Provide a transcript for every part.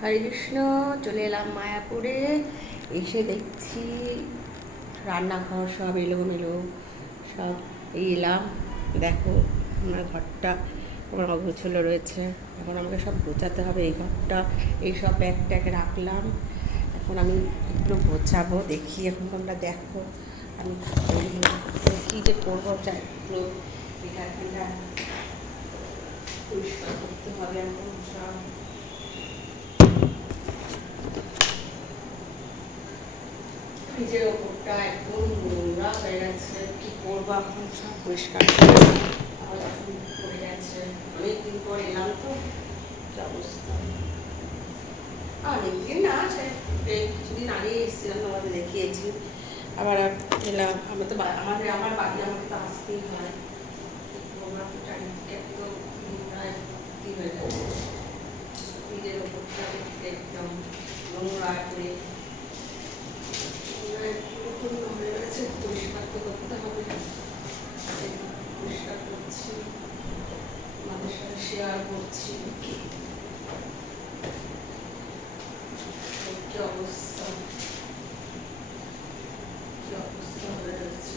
হরে কৃষ্ণ। চলে এলাম মায়াপুরে। এসে দেখছি রান্নাঘর সব এলোমেলো, সব এলাম। দেখো আমার ঘরটা আমার অগোছালো রয়েছে। এখন আমাকে সব গোছাতে হবে এই ঘরটা। এই সব ব্যাগ ট্যাগ রাখলাম। এখন আমি এগুলো গোছাবো। দেখি এখন তোমরা দেখো আমি কী যে করবো। এগুলো এটা পরিষ্কার করতে হবে এখন সব। ফ্রিজের ওপরটা একদম নোংরা হয়ে গেছে। কি করবো এখন, সব পরিষ্কার করে গেছে। অনেকদিন পর এলাম তো, কি অবস্থা। অনেকদিন না, কিছুদিন আগে এসেছিলাম, তোমাদের দেখিয়েছি। আবার এলাম। আমি তো আমার বাড়ি আমাকে তো আসতেই হয়। একদম হয়ে গেছে। ফ্রিজের ওপরটা একদম নোংরা করে পরিষ্কার তো করতে হবে। পরিষ্কার করছি, আমাদের সাথে শেয়ার করছি কি অবস্থা, কি অবস্থা হয়ে যাচ্ছে।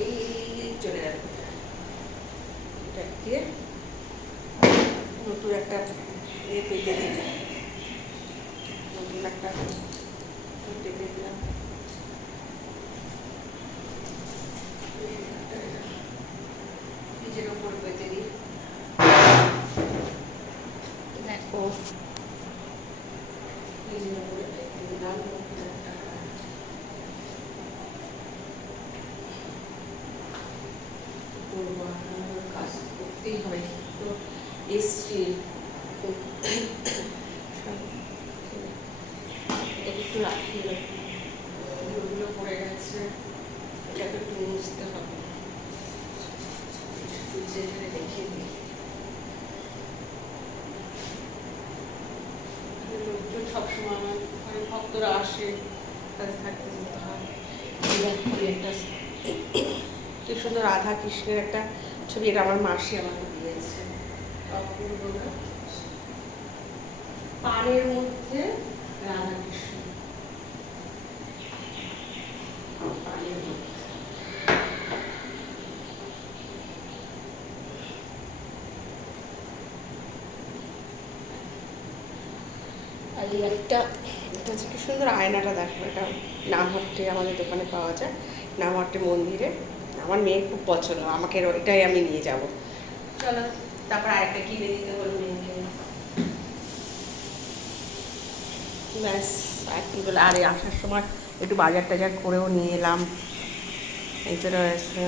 এই চলে যাবে। এটা দিয়ে নতুন একটা পেতে দিলাম, নতুন একটা পেতে দিলাম। ফ্রিজের ওপর পেতে দিই। দেখো ফ্রিজের ওপরে পেতে দিলাম নতুন একটা। কাজ করতেই হয় তো। এসছি একটু রাখি, ওগুলো পড়ে গেছে, এটাকে একটু মুছতে হবে। যেখানে দেখিয়ে দিই লোকজন সবসময় আমার ঘরে ভক্তরা আসে, তাদের থাকতে যেতে হয়। একটা কি সুন্দর রাধা কৃষ্ণের একটা ছবি, এটা আমার মাসি আমাকে দিয়েছে। অপূর্ব না? পাড়ের মধ্যে রাধা কৃষ্ণ, পাড়ের মধ্যে। আর এই একটা, এটা হচ্ছে কি সুন্দর আয়নাটা, দেখো। এটা নামহাট্টে আমাদের দোকানে পাওয়া যায়, নামহাট্টে মন্দিরে। আমার মেয়ের খুব পছন্দ, আমাকে এটাই আমি নিয়ে যাব। চলো, তারপর আরেকটা কিনে দিতে হলো মেয়েকে। ব্যাস, আর কি বলে। আর আসার সময় একটু বাজার টাজার করেও নিয়ে এলাম। এই তো রয়েছে।